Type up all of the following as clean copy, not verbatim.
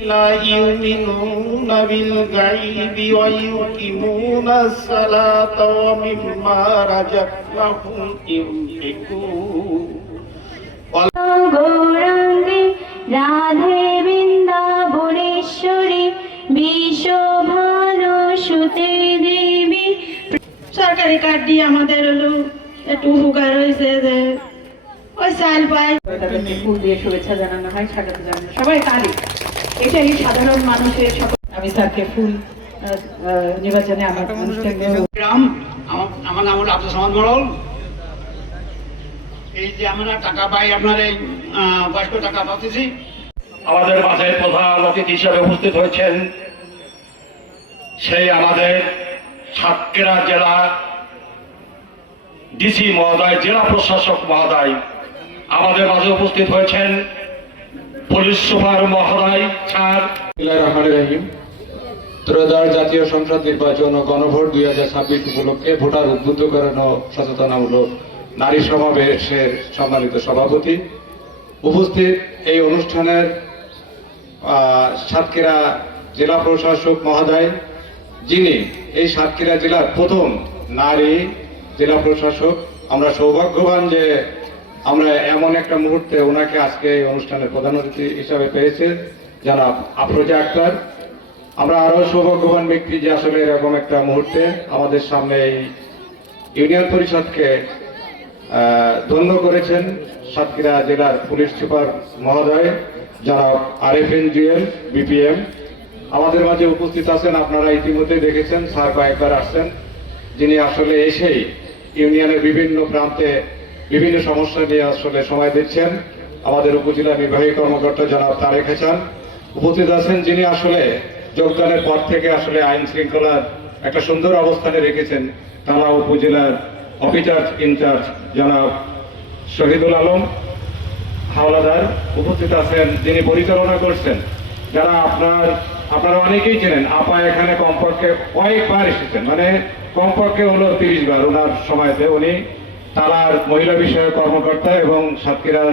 لا يؤمنون بالغيب ويقيمون الصلاة ومما رزقناهم ينفقون গৌরাঙ্গী রাধে বৃন্দাবনেশ্বরী বিশ্বভানুসুতে দেবী। সরকারি কার্ড দিয়ে আমাদের হলো একটু উপকার হয়েছে যে ওই চাল পাই, তাদেরকে ফুল দিয়ে শুভেচ্ছা জানানো হয়, স্বাগত জানানো, সবাই তালি। এটাই সাধারণ মানুষের। আমি স্যারকে ফুল নির্বাচনে আমার আমার নাম হলো আব্দুল সামাদ মোড়ল। এই যে আমরা টাকা পাই, আপনার এই 22 টাকা পাচ্ছি। আমাদের মাঝে প্রধান অতিথি হিসেবে উপস্থিত হয়েছেন সেই আমাদের সাতক্ষীরা জেলা ডিসি মহোদয়, জেলা প্রশাসক মহোদয়। আমাদের মাঝে উপস্থিত হয়েছেন পুলিশ সুপার মহোদয় স্যার। ত্রয়োদশ জাতীয় সংসদ নির্বাচন ও গণভোট 2026 উপলক্ষে ভোটার উদ্বুদ্ধ করানো সচেতনামূলক নারী সমাবেশের সম্মানিত সভাপতি, উপস্থিত এই অনুষ্ঠানের সাতক্ষীরা জেলা প্রশাসক মহোদয়, যিনি এই সাতক্ষীরা জেলার প্রথম নারী জেলা প্রশাসক। আমরা সৌভাগ্যবান যে আমরা এমন একটা মুহূর্তে ওনাকে আজকে এই অনুষ্ঠানের প্রধান অতিথি হিসাবে পেয়েছে, জনাব আফরোজা আক্তার। আমরা আরো সৌভাগ্যবান ব্যক্তি যে আসলে এরকম একটা মুহূর্তে আমাদের সামনে এই ইউনিয়ন পরিষদকে ধন্য করেছেন সাতক্ষীরা জেলার পুলিশ সুপার মহোদয় জনাব আরএফএন জুয়েল বিপিএম। আমাদের মাঝে উপস্থিত আছেন, আপনারা ইতিমধ্যে দেখেছেন, স্যার কয়েকবার আসছেন, যিনি আসলে এসেই ইউনিয়নের বিভিন্ন প্রান্তে বিভিন্ন সমস্যা নিয়ে আসলে সময় দিচ্ছেন। আমাদের উপজেলা নির্বাহী কর্মকর্তা জনাব তারেক হাসান উপস্থিত আছেন, যিনি আসলে যোগদানের পর থেকে আসলে আইন শৃঙ্খলার একটা সুন্দর অবস্থানে রেখেছেন। থানা উপজেলার অফিসার ইনচার্জ জনাব শহীদুল আলম হাওলাদার উপস্থিত আছেন, যিনি পরিচালনা করছেন। যারা আপনারা অনেকেই চেনেন, আপা এখানে কমপক্ষে কয়েকবার এসেছেন, মানে কমপক্ষে হলো 30 বার ওনার সময়তে। উনি তালার মহিলা বিষয়ক কর্মকর্তা এবং সাতক্ষীরা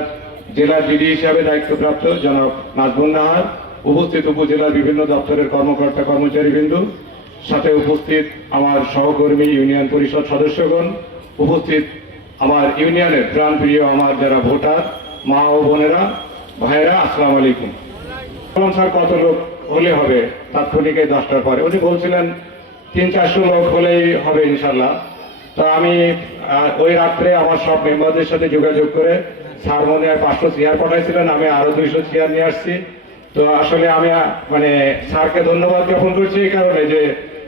জেলার ডিডি হিসাবে দায়িত্বপ্রাপ্ত জনাব নাজমুন নাহার। উপস্থিত উপজেলার বিভিন্ন দপ্তরের কর্মকর্তা কর্মচারীবৃন্দ, সাথে উপস্থিত আমার সহকর্মী ইউনিয়ন পরিষদ সদস্যগণ, উপস্থিত আমার ইউনিয়নের প্রাণপ্রিয় আমার যারা ভোটার মা ও বোনেরা, ভাইয়েরা, আসসালামু আলাইকুম। বললাম স্যার কত লোক হলে হবে তাৎক্ষণিক 10টার পরে? উনি বলছিলেন 300-400 লোক হলেই হবে ইনশাল্লাহ। তো আমি ওই রাত্রে আমার সব মেম্বারদের সাথে যোগাযোগ করে স্যার মনে হয় 500 চেয়ার পাঠাইছিলেন, আমি আরো 200 চেয়ার নিয়ে আসছি। তো আসলে আমি মানে স্যারকে ধন্যবাদ জ্ঞাপন করছি এই কারণে যে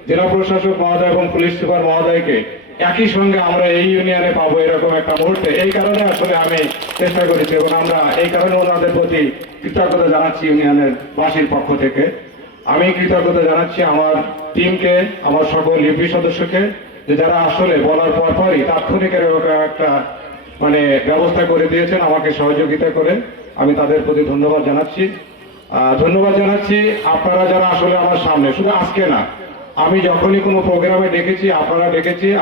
জেলা প্রশাসক মহোদয় এবং পুলিশ সুপার মহোদয়কে একই সঙ্গে আমরা এই ইউনিয়নে পাবো এরকম একটা মুহূর্তে, এই কারণে আসলে আমি চেষ্টা করেছি এবং আমরা এই কারণে ওনাদের প্রতি কৃতজ্ঞতা জানাচ্ছি ইউনিয়নের বাসীর পক্ষ থেকে। আমি কৃতজ্ঞতা জানাচ্ছি আমার টিমকে, আমার সকল ইউপি সদস্যকে, যে যারা আসলে বলার পরই তাৎক্ষণিক একটা মানে ব্যবস্থা করে দিয়েছেন আমাকে সহযোগিতা করে। আমি তাদের প্রতি ধন্যবাদ জানাচ্ছি। আপনারা যারা আসলে আমার সামনে, শুধু আজকে না, আমি যখনই কোনো প্রোগ্রামে ডেকেছি,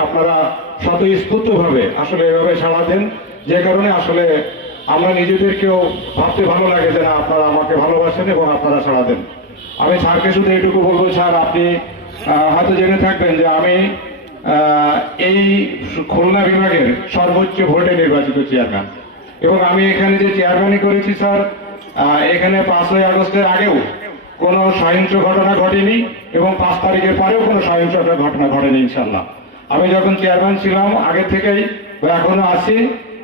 আপনারা স্বতঃস্ফূর্তভাবে আসলে এভাবে সাড়া দেন, যে কারণে আসলে আমরা নিজেদেরকেও ভাবতে ভালো লাগে যে না, আপনারা আমাকে ভালোবাসেন এবং আপনারা সাড়া দেন। আমি স্যারকে শুধু এইটুকু বলবো, স্যার আপনি হয়তো জেনে থাকবেন যে আমি এই খুলনা বিভাগের সর্বোচ্চ ভোটে নির্বাচিত চেয়ারম্যান, এবং আমি এখানে যে চেয়ারম্যানই করেছি স্যার, এখানে 5ই আগস্টের আগেও কোনো সহিংস ঘটনা ঘটেনি এবং 5 তারিখের পরেও কোনো সহিংস ঘটনা ঘটেনি ইনশাল্লাহ। আমি যখন চেয়ারম্যান ছিলাম আগে থেকেই এখনো আছি,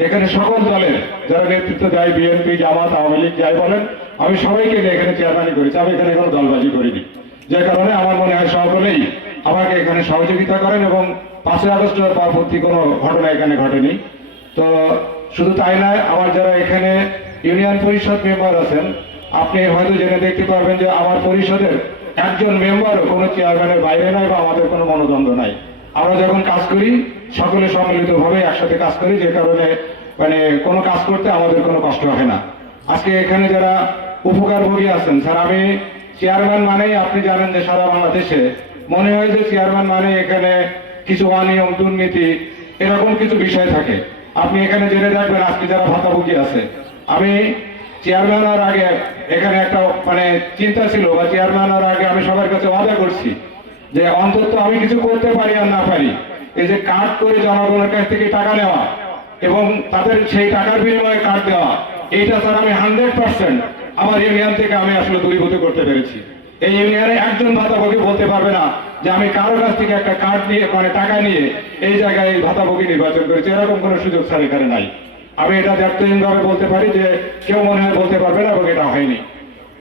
এখানে সকল দলের যারা নেতৃত্ব দেয়, বিএনপি, জামাত, আওয়ামী লীগ যাই বলেন, আমি সবাইকে এখানে চেয়ারম্যানই করেছি। আমি এখানে কোনো দলবাজি করিনি, যে কারণে আমার মনে হয় সকলেই আমাকে এখানে সহযোগিতা করেন এবং 5ই আগস্টের পরবর্তী কোনো ঘটনা এখানে ঘটেনি। তো শুধু তাই নয়, আমার যারা এখানে ইউনিয়ন পরিষদ মেম্বার আছেন, আপনি হয়তো জেনে দেখতে পারবেন যে আমার পরিষদের একজন মেম্বারও কোনো চেয়ারম্যানের বাইরে নয় বা আমাদের কোনো মনোদ্বন্দ্ব নাই। আমরা যখন কাজ করি সকলে সম্মিলিতভাবে একসাথে কাজ করি, যে কারণে মানে কোনো কাজ করতে আমাদের কোনো কষ্ট হয় না। আজকে এখানে যারা উপকারভোগী আছেন, স্যার আমি চেয়ারম্যান মানেই আপনি জানেন যে সারা বাংলাদেশে মনে হয় যে চেয়ারম্যান মানে এখানে কিছু অনিয়ম, দুর্নীতি, এরকম কিছু বিষয় থাকে। আপনি এখানে জেনে রাখবেন আজকে যারা ভাতাভোগী আছে, আমি চেয়ারম্যান হওয়ার আগে এখানে একটা মানে চিন্তা ছিল, বা চেয়ারম্যান হওয়ার আগে আমি সবার কাছে ওয়াদা করছি যে অন্তত আমি কিছু করতে পারি আর না পারি, এই যে কার্ড করে জনগণের কাছ থেকে টাকা নেওয়া এবং তাদের সেই টাকার বিনিময়ে কার্ড দেওয়া, এইটা স্যার আমি 100% আমার ইউনিয়ন থেকে আমি আসলে দূরীভূত করতে পেরেছি। এই ইউনিয়নে একজন ভাতাভোগী বলতে পারবে না যে আমি কারো কাছ থেকে একটা কার্ড নিয়ে মানে টাকা নিয়ে এই জায়গায় এই ভাতাভোগী নির্বাচন করেছি, এরকম কোনো সুযোগ স্যার এখানে নাই। আমি এটা দায়িত্বহীনভাবে বলতে পারি যে কেউ মনে হয় বলতে পারবে না এবং এটা হয়নি।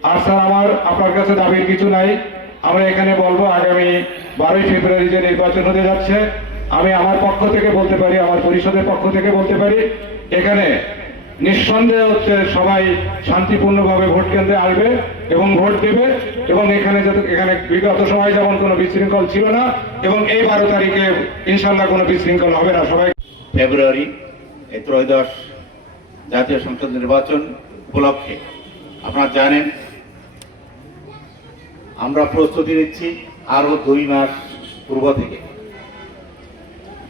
আর স্যার আমার আপনার কাছে দাবির কিছু নাই। আমরা এখানে বলবো আগামী 12ই ফেব্রুয়ারি যে নির্বাচন হতে যাচ্ছে, আমি আমার পক্ষ থেকে বলতে পারি, আমার পরিষদের পক্ষ থেকে বলতে পারি, এখানে নিঃসন্দেহে হচ্ছে সবাই শান্তিপূর্ণভাবে ভোট কেন্দ্রে আসবে এবং ভোট দেবে, এবং এখানে এখানে বিগত সময় যেমন কোনো বিশৃঙ্খল ছিল না এবং এই 12 তারিখে ইনশাল্লাহ কোনো বিশৃঙ্খল হবে না। সবাই ফেব্রুয়ারি এই ত্রয়োদশ জাতীয় সংসদ নির্বাচন উপলক্ষে আপনারা জানেন আমরা প্রস্তুতি নিচ্ছি আরো 2 মাস পূর্ব থেকে।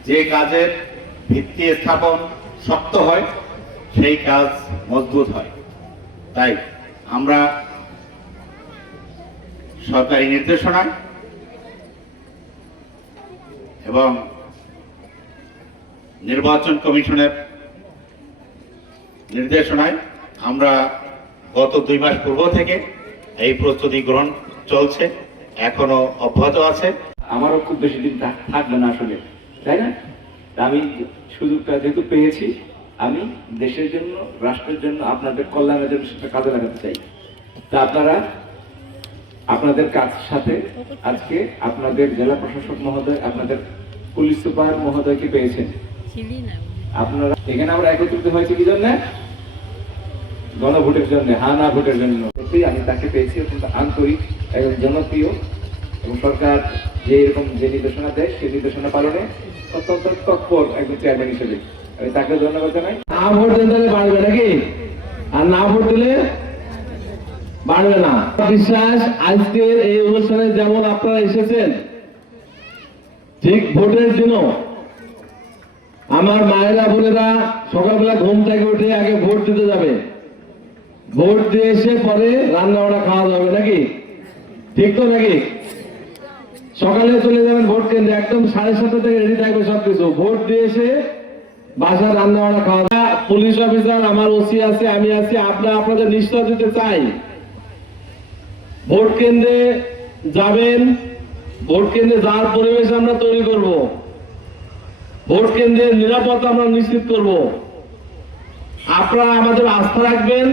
যে কাজের ভিত্তি স্থাপন শক্ত হয় সেই কাজ মজবুত হয়। তাই আমরা সরকারি নির্দেশনায় এবং নির্বাচন কমিশনের নির্দেশনায় আমরা গত 2 মাস পূর্ব থেকে এই প্রস্তুতি গ্রহণ চলছে, এখনো অব্যাহত আছে। আমারও খুব বেশি দিন থাকবে না আসলে, তাই না? আমি সুযোগটা যেহেতু পেয়েছি, আমি দেশের জন্য, রাষ্ট্রের জন্য, আপনাদের কল্যাণের জন্য সেটা কাজে লাগাতে চাই। তা আপনারা আপনাদের কাজ সাথে আজকে আপনাদের জেলা প্রশাসক মহোদয়, আপনাদের পুলিশ সুপার মহোদয়কে পেয়েছেন। আপনারা এখানে আমরা একত্রিত হয়েছে কি জন্য? গণভোটের জন্য, হা না ভোটের জন্য। আমি তাকে পেয়েছি, অত্যন্ত আন্তরিক, একজন জনপ্রিয়, এবং সরকার যে এরকম যে নির্দেশনা দেয় সেই নির্দেশনা পালনে অত্যন্ত তৎপর একজন চেয়ারম্যান হিসেবে আমি তাকে ধন্যবাদ জানাই। না ভোট দিলে বাড়বে নাকি? আর না ভোট দিলে বাড়বে না। বিশ্বাস আজকের এই অনুষ্ঠানে যেমন আপনারা এসেছেন, ঠিক ভোটের দিনও আমার মায়েরা বোনেরা সকালবেলা ঘুম থেকে উঠে আগে ভোট দিতে যাবে, ভোট দিয়ে এসে পরে রান্না বান্না খাওয়া যাবে নাকি? ঠিক তো নাকি? সকালে চলে যাবেন ভোট কেন্দ্রে, একদম 7:30 থেকে রেডি থাকবে সবকিছু, ভোট দিয়ে এসে বাসা রান্না বান্না খাওয়া। পুলিশ অফিসার, আমার ওসি আছে, আমি আছি, আপনাদের নিশ্চয় দিতে চাই, ভোট কেন্দ্রে যাবেন, ভোট কেন্দ্রে যাওয়ার পরিবেশ আমরা তৈরি করব, ভোট কেন্দ্রের নিরাপত্তা আমরা নিশ্চিত করব। আপনারা আমাদের আস্থা রাখবেন,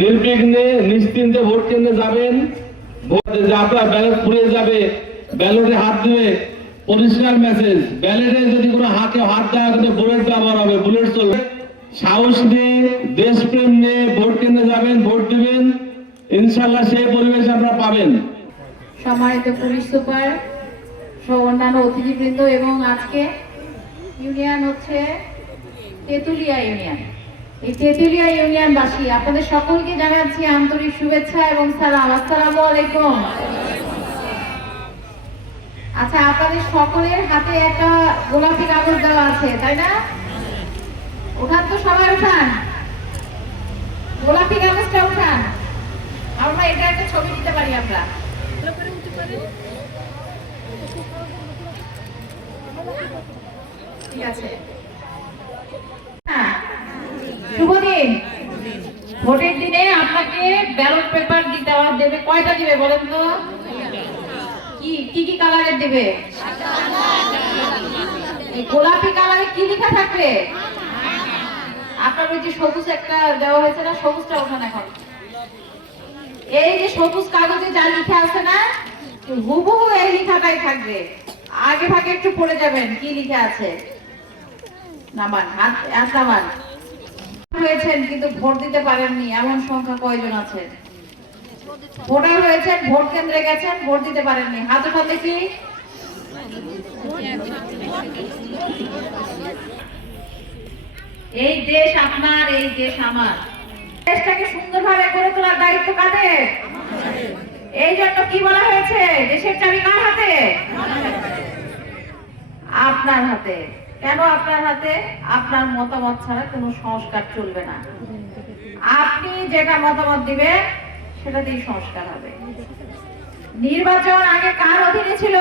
নির্বিঘ্নে নিশ্চিন্তে ভোট কেন্দ্রে যাবেন। যে আপনার ব্যালট ফুরিয়ে যাবে, ব্যালটে হাত দিবে, পরিষ্কার মেসেজ, ব্যালটে যদি কোনো হাত দেওয়া কিন্তু বুলেট ব্যবহার হবে, বুলেট চলবে। সাহস নিয়ে, দেশপ্রেম নিয়ে ভোট কেন্দ্রে যাবেন, ভোট দিবেন, ইনশাল্লাহ সেই পরিবেশ আপনারা পাবেন। সম্মানিত পুলিশ সুপার সহ অন্যান্য অতিথিবৃন্দ, এবং আজকে ইউনিয়ন হচ্ছে তেঁতুলিয়া ইউনিয়ন। এই তেঁতুলিয়া ইউনিয়নবাসী আপনাদের সকলকে জানাচ্ছি আন্তরিক শুভেচ্ছা এবং সালাম। আসসালামু আলাইকুম। আচ্ছা, আপনাদের সকলের হাতে একটা গোলাপি কাগজ দেওয়া আছে, তাই না? ওঠান তো, সবাই ওঠান, গোলাপি কাগজটা ওঠান। আমরা এটা একটা ছবি দিতে পারি আমরা। ঠিক আছে, শুভ দিন। ভোটের দিনে আপনাকে ব্যালট পেপার দেবে, কয়টা দিবে বলেন তো? কি কি কালারের দিবে? গোলাপি কালারে কি লেখা থাকবে? আপনার ওই যে সবুজ একটা দেওয়া হয়েছে না, সবুজটা ওঠান এখন। এই যে সবুজ কাগজে যা লেখা আছে না, হুবহু এই লেখাটাই থাকবে। আগে ভাগে একটু পড়ে যাবেন কি লেখা আছে। নামান হাত, নামান। হয়েছেন কিন্তু ভোট দিতে পারেননি এমন সংখ্যা কয়জন আছে? ভোটার হয়েছেন, ভোট কেন্দ্রে গেছেন, ভোট দিতে পারেননি, হাত উঠান দেখি। এই দেশ আপনার, এই দেশ আমার। দেশটাকে সুন্দরভাবে গড়ে তোলার দায়িত্ব কাদের? এই জন্য কি বলা হয়েছে, দেশের চাবি কার হাতে? আপনার হাতে। কেন আপনার হাতে? আপনার মতামত ছাড়া কোনো সংস্কার চলবে না। আপনি যেটা মতামত দিবেন সেটাতেই সংস্কার হবে। নির্বাচন আগে কার অধীনে ছিল?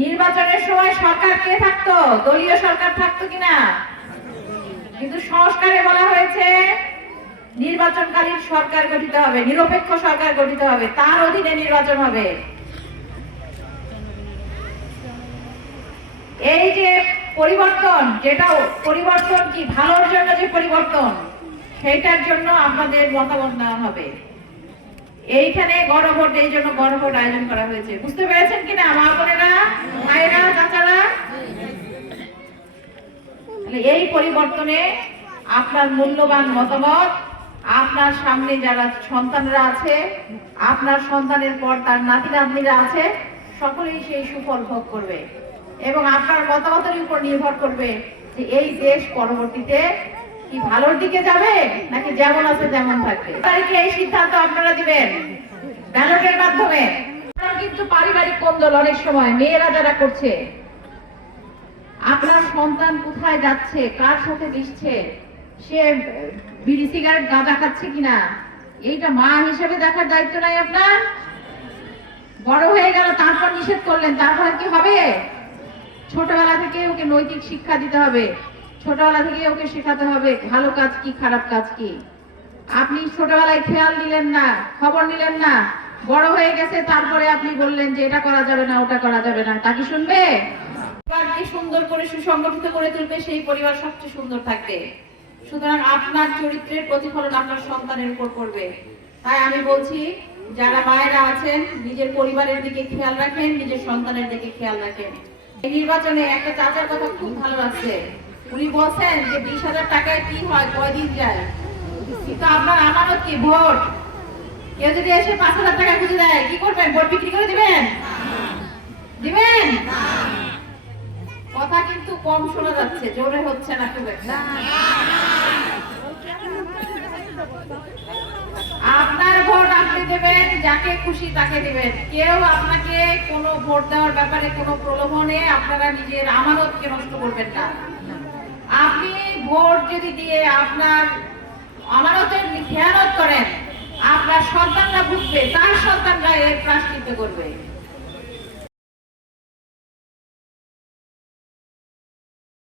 নির্বাচনের সময় সরকার কে থাকতো? দলীয় সরকার থাকতো কিনা? কিন্তু সংস্কারে বলা হয়েছে নির্বাচনকালীন সরকার গঠিত হবে, নিরপেক্ষ সরকার গঠিত হবে, তার অধীনে নির্বাচন হবে। এই যে পরিবর্তন, যেটা পরিবর্তন কি ভালোর জন্য যে পরিবর্তন, সেটার জন্য আপনাদের মতামত নেওয়া হবে। এইখানে গণভোট, এই জন্য গণভোট আয়োজন করা হয়েছে। বুঝতে পেরেছেন কিনা মা বোনেরা, ভাইরা, চাচারা? এই পরিবর্তনে আপনার মূল্যবান মতামত, আপনার সামনে যারা সন্তানরা আছে, আপনার সন্তানের পর তার নাতি নাতনিরা আছে, সকলেই সেই সুফল ভোগ করবে এবং আপনার মতামতের উপর নির্ভর করবে যে এই দেশ পরবর্তীতে কি ভালোর দিকে যাবে নাকি যেমন আছে তেমন থাকবে। তারিখে এই সিদ্ধান্ত আপনারা দিবেন ব্যালটের মাধ্যমে। কিন্তু পারিবারিক কোন্দল অনেক সময় মেয়েরা যারা করছে, আপনার সন্তান কোথায় যাচ্ছে, কার সাথে মিশছে, সে বিড়ি সিগারেট গাঁজা খাচ্ছে কিনা, এইটা মা হিসেবে দেখার দায়িত্ব নাই আপনার? বড় হয়ে গেল তারপর নিষেধ করলেন, তারপর কি হবে? ছোটবেলা থেকে ওকে নৈতিক শিক্ষা দিতে হবে, ছোটবেলা থেকে ওকে শেখাতে হবে ভালো কাজ কি খারাপ কাজ কি। আপনি ছোটবেলায় খেয়াল নিলেন না, খবর নিলেন না, বড় হয়ে গেছে তারপরে আপনি বললেন যে এটা করা যাবে না, ওটা করা যাবে না, তা কি শুনবে? পরিবারকে সুন্দর করে সুসংগঠিত করে তুলবে, সেই পরিবার সবচেয়ে সুন্দর থাকবে। সুতরাং আপনার চরিত্রের প্রতিফলন আপনার সন্তানের উপর পড়বে। তাই আমি বলছি, যারা মায়েরা আছেন নিজের পরিবারের দিকে খেয়াল রাখেন, নিজের সন্তানের দিকে খেয়াল রাখেন। এই নির্বাচনে একটা চাচার কথা খুব ভালো লাগছে, উনি বলছেন যে 20,000 টাকায় কি হয়, কয়দিন যায়, কিন্তু আপনার আমানত কি? ভোট। কেউ যদি এসে 5,000 টাকা খুঁজে দেয়, কি করবেন? ভোট বিক্রি করে দিবেন? দিবেন? কথা কিন্তু কম শোনা যাচ্ছে, জোরে হচ্ছে না খুব একটা। আপনার ভোট আপনি দেবেন, যাকে খুশি তাকে দিবেন। কেউ আপনাকে কোনো ভোট দেওয়ার ব্যাপারে কোনো প্রলোভনে আপনারা নিজের আমানতকে নষ্ট করবেন না। আপনি ভোট যদি দিয়ে আপনার আমানতের খেয়ানত করেন, আপনার সন্তানরা ভুগবে, তার সন্তানরা এর প্রায়শ্চিত্ত করবে।